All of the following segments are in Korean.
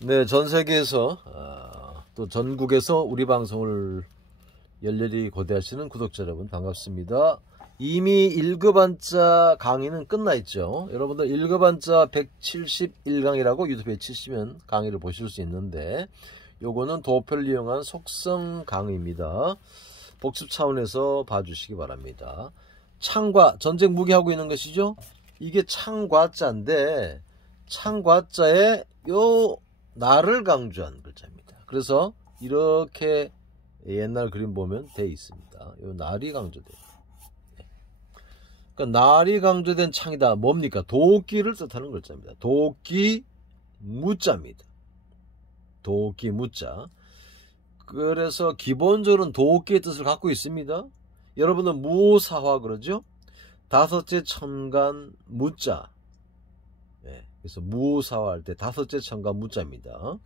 네, 전 세계에서 또 전국에서 우리 방송을 열렬히 고대하시는 구독자 여러분 반갑습니다. 이미 1급 한자 강의는 끝나 있죠. 여러분들 1급 한자 171강이라고 유튜브에 치시면 강의를 보실 수 있는데, 요거는 도표를 이용한 속성 강의입니다. 복습 차원에서 봐주시기 바랍니다. 창과 전쟁 무기하고 있는 것이죠. 이게 창과자인데 창과자에 요 나를 강조한 글자입니다. 그래서 이렇게 옛날 그림 보면 돼 있습니다. 요 날이 강조돼요. 그러니까 날이 강조된 창이다. 뭡니까? 도끼를 뜻하는 글자입니다. 도끼 무자입니다. 도끼 무자. 그래서 기본적으로는 도끼의 뜻을 갖고 있습니다. 여러분은 무사화 그러죠? 다섯째 천간 무자. 그래서 무사화할 때 다섯째 천간 무자입니다.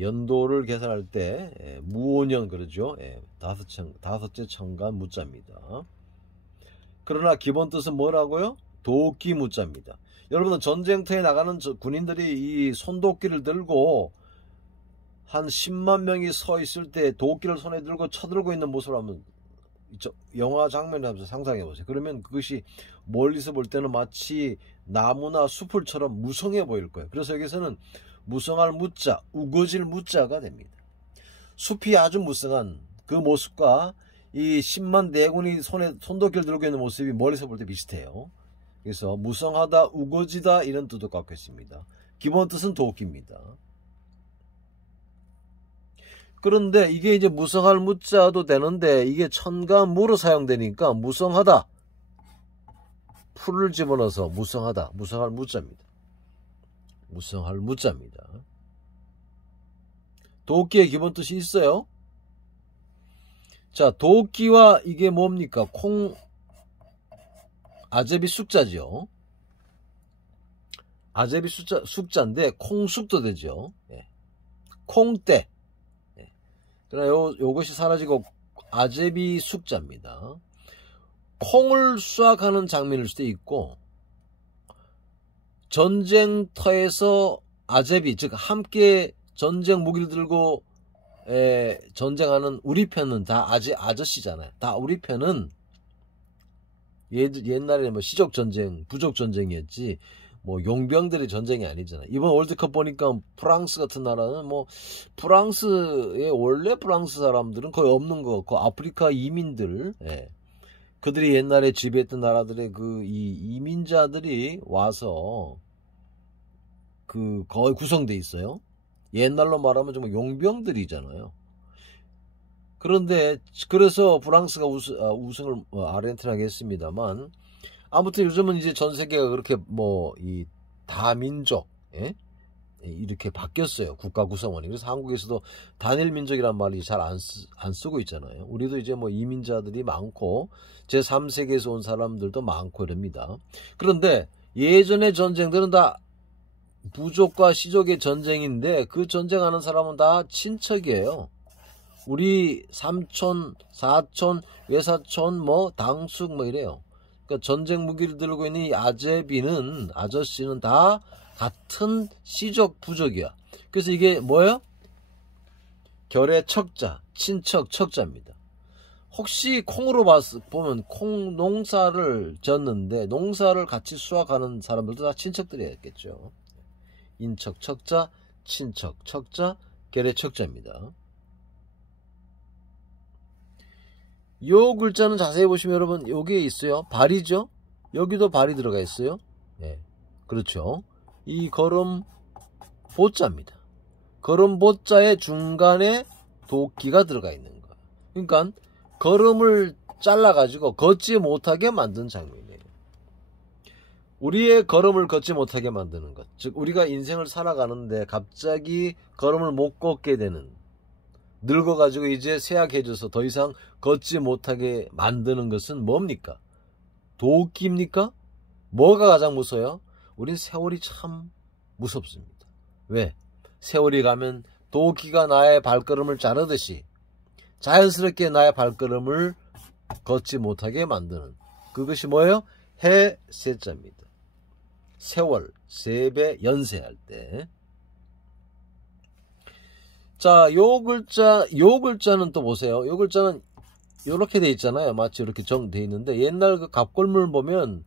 연도를 계산할 때 무오년 그러죠. 다섯째 천간 무자입니다. 그러나 기본 뜻은 뭐라고요? 도끼 무자입니다. 여러분은 전쟁터에 나가는 군인들이 이 손도끼를 들고 한 10만 명이 서 있을 때 도끼를 손에 들고 쳐들고 있는 모습을 한번 영화 장면을 한번 상상해 보세요. 그러면 그것이 멀리서 볼 때는 마치 나무나 숲을처럼 무성해 보일 거예요. 그래서 여기서는 무성할 무자, 우거질 무자가 됩니다. 숲이 아주 무성한 그 모습과 이 10만 대군이 손에 손도끼를 들고 있는 모습이 멀리서 볼 때 비슷해요. 그래서 무성하다, 우거지다 이런 뜻도 갖고 있습니다. 기본 뜻은 도끼입니다. 그런데 이게 이제 무성할 무자도 되는데 이게 천간 무로 사용되니까 무성하다, 풀을 집어넣어서 무성하다, 무성할 무자입니다. 무성할 무자입니다. 도끼의 기본 뜻이 있어요. 자, 도끼와 이게 뭡니까? 아제비 숫자죠. 아제비 숫자인데 콩쑥도 되죠. 콩대. 그러나 요것이 사라지고 아제비 숫자입니다. 콩을 수확하는 장면일 수도 있고, 전쟁터에서 아제비, 즉 함께 전쟁 무기를 들고 전쟁하는 우리 편은 다 아저씨잖아요. 다 우리 편은 옛날에 뭐 시족 전쟁, 부족 전쟁이었지 뭐 용병들의 전쟁이 아니잖아요. 이번 월드컵 보니까 프랑스 같은 나라는 뭐 프랑스에 원래 프랑스 사람들은 거의 없는 것 같고, 아프리카 이민들, 그들이 옛날에 지배했던 나라들의 그 이민자들이 와서 거의 구성돼 있어요. 옛날로 말하면 정말 용병들이잖아요. 그런데 그래서 프랑스가 우승을 아르헨티나가 했습니다만, 아무튼 요즘은 이제 전 세계가 그렇게 뭐 이 다민족 이렇게 바뀌었어요. 국가 구성원이. 그래서 한국에서도 단일 민족이란 말이 잘 안 쓰고 있잖아요. 우리도 이제 뭐 이민자들이 많고 제3세계에서 온 사람들도 많고 이럽니다. 그런데 예전의 전쟁들은 다 부족과 시족의 전쟁인데 그 전쟁하는 사람은 다 친척이에요. 우리 삼촌, 사촌, 외사촌, 뭐 당숙 뭐 이래요. 그러니까 전쟁 무기를 들고 있는 이 아저씨는 다 같은 시족 부족이야. 그래서 이게 뭐예요? 결의 척자, 친척 척자입니다. 혹시 콩으로 보면 콩 농사를 졌는데 농사를 같이 수확하는 사람들도 다 친척들이었겠죠. 인척 척자, 친척 척자, 결의 척자입니다. 요 글자는 자세히 보시면 여러분 여기에 있어요. 발이죠. 여기도 발이 들어가 있어요. 그렇죠. 이 걸음 보자입니다. 걸음 보자의 중간에 도끼가 들어가 있는 거예요. 그러니까 걸음을 잘라 가지고 걷지 못하게 만든 장면이에요. 우리의 걸음을 걷지 못하게 만드는 것, 즉 우리가 인생을 살아가는데 갑자기 걸음을 못 걷게 되는, 늙어가지고 이제 쇠약해져서 더 이상 걷지 못하게 만드는 것은 뭡니까? 도끼입니까? 뭐가 가장 무서워요? 우린 세월이 참 무섭습니다. 왜? 세월이 가면 도끼가 나의 발걸음을 자르듯이 자연스럽게 나의 발걸음을 걷지 못하게 만드는, 그것이 뭐예요? 해세자입니다. 세월, 세배 연세할 때. 자, 요 글자는 또 보세요. 요 글자는 요렇게 돼 있잖아요. 마치 이렇게 정돼 있는데, 옛날 그 갑골문 보면,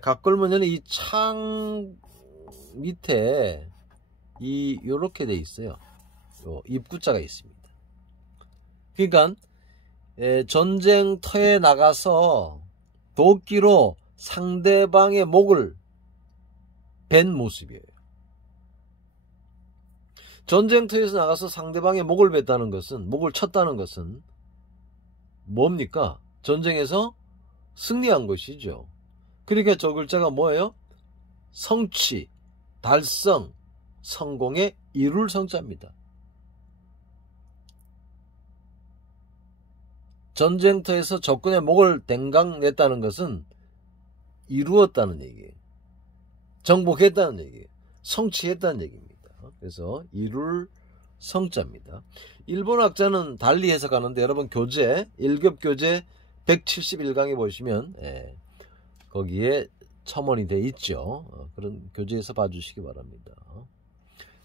갑골문에는 이 창 밑에 요렇게 돼 있어요. 요 입구자가 있습니다. 그러니까 전쟁터에 나가서 도끼로 상대방의 목을 벤 모습이에요. 전쟁터에서 나가서 상대방의 목을 뱉다는 것은, 목을 쳤다는 것은 뭡니까? 전쟁에서 승리한 것이죠. 그러니까 저 글자가 뭐예요? 성취, 달성, 성공의 이룰 성자입니다. 전쟁터에서 적군의 목을 댕강 냈다는 것은 이루었다는 얘기예요. 정복했다는 얘기예요. 성취했다는 얘기입니다. 그래서 이룰 성자입니다. 일본 학자는 달리 해석하는데, 여러분 교재 1급 교재 171강에 보시면 거기에 첨언이 돼 있죠. 그런 교재에서 봐주시기 바랍니다.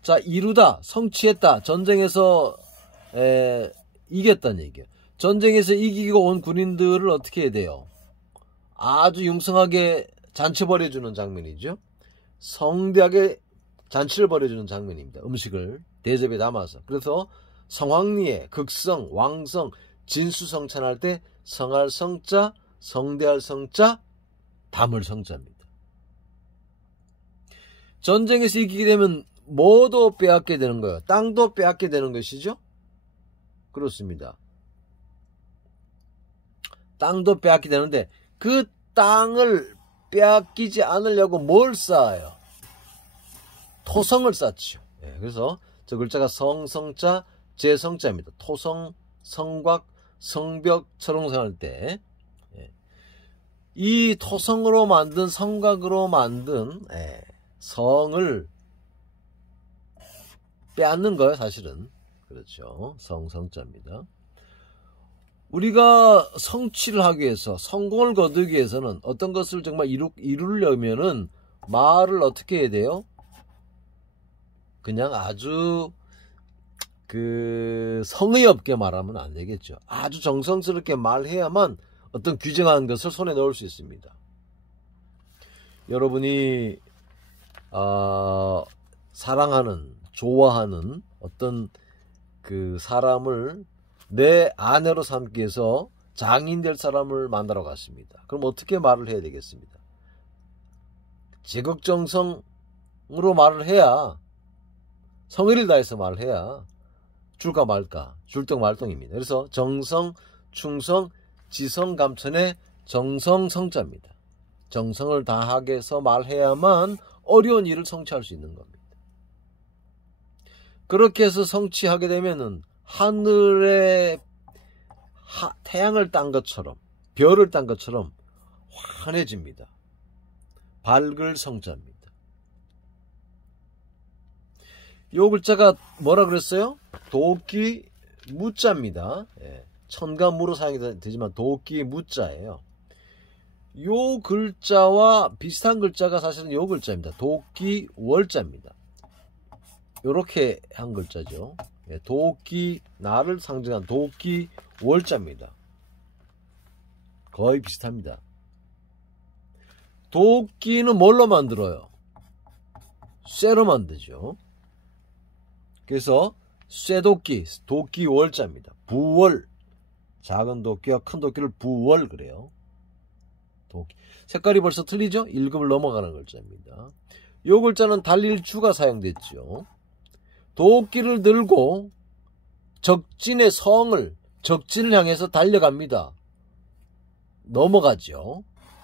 자, 이루다, 성취했다, 전쟁에서 이겼다는 얘기예요. 전쟁에서 이기고 온 군인들을 어떻게 해야 돼요? 아주 융성하게 잔치 벌여주는 장면이죠. 성대하게 잔치를 벌여주는 장면입니다. 음식을 대접에 담아서. 그래서 성황리에 극성, 왕성, 진수성찬할 때 성할 성자, 성대할 성자, 담을 성자입니다. 전쟁에서 이기게 되면 뭐도 빼앗게 되는 거예요. 땅도 빼앗게 되는 것이죠. 그렇습니다. 땅도 빼앗게 되는데, 그 땅을 빼앗기지 않으려고 뭘 쌓아요? 토성을 쌓죠. 그래서 저 글자가 성성자, 제성자입니다. 토성, 성곽, 성벽, 철옹성할 때 이 토성으로 만든, 성곽으로 만든 성을 빼앗는 거예요, 사실은. 그렇죠. 성성자입니다. 우리가 성취를 하기 위해서, 성공을 거두기 위해서는 어떤 것을 정말 이루려면은 말을 어떻게 해야 돼요? 그냥 아주 성의 없게 말하면 안 되겠죠. 아주 정성스럽게 말해야만 어떤 규정한 것을 손에 넣을 수 있습니다. 여러분이 사랑하는, 좋아하는 어떤 그 사람을 내 아내로 삼기 위해서 장인 될 사람을 만나러 갔습니다. 그럼 어떻게 말을 해야 되겠습니다? 지극정성으로 말을 해야, 성의를 다해서 말을 해야 줄까 말까, 줄덩말덩입니다. 그래서 정성, 충성, 지성감천의 정성성자입니다. 정성을 다하게 해서 말해야만 어려운 일을 성취할 수 있는 겁니다. 그렇게 해서 성취하게 되면은 하늘에 태양을 딴 것처럼, 별을 딴 것처럼 환해집니다. 밝을 성자입니다. 요 글자가 뭐라 그랬어요? 도끼 무자입니다. 천가무로 사용이 되지만 도끼 무자예요. 요 글자와 비슷한 글자가 사실은 요 글자입니다. 도끼 월자입니다. 요렇게 한 글자죠. 도끼, 나를 상징한 도끼 월자입니다. 거의 비슷합니다. 도끼는 뭘로 만들어요? 쇠로 만들죠. 그래서 쇠도끼, 도끼 월자입니다. 부월, 작은 도끼와 큰 도끼를 부월 그래요. 도끼. 색깔이 벌써 틀리죠? 1급을 넘어가는 글자입니다. 요 글자는 달릴 주가 사용됐죠. 도끼를 들고 적진의 성을, 적진을 향해서 달려갑니다. 넘어가죠.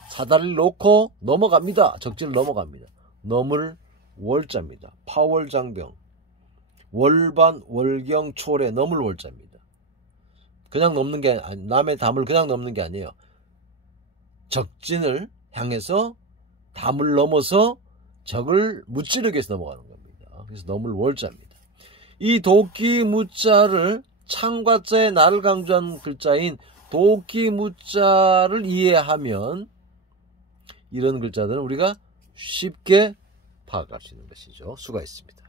사다리를 놓고 넘어갑니다. 적진을 넘어갑니다. 넘을 월자입니다. 파월장병, 월반, 월경, 초래, 넘을 월자입니다. 그냥 넘는 게, 남의 담을 그냥 넘는 게 아니에요. 적진을 향해서 담을 넘어서 적을 무찌르기 위해서 넘어가는 겁니다. 그래서 넘을 월자입니다. 이 도끼 무자를 창과자의 나를 강조한 글자인 도끼 무자를 이해하면 이런 글자들은 우리가 쉽게 파악할 수 있는 것이죠. 수고했습니다.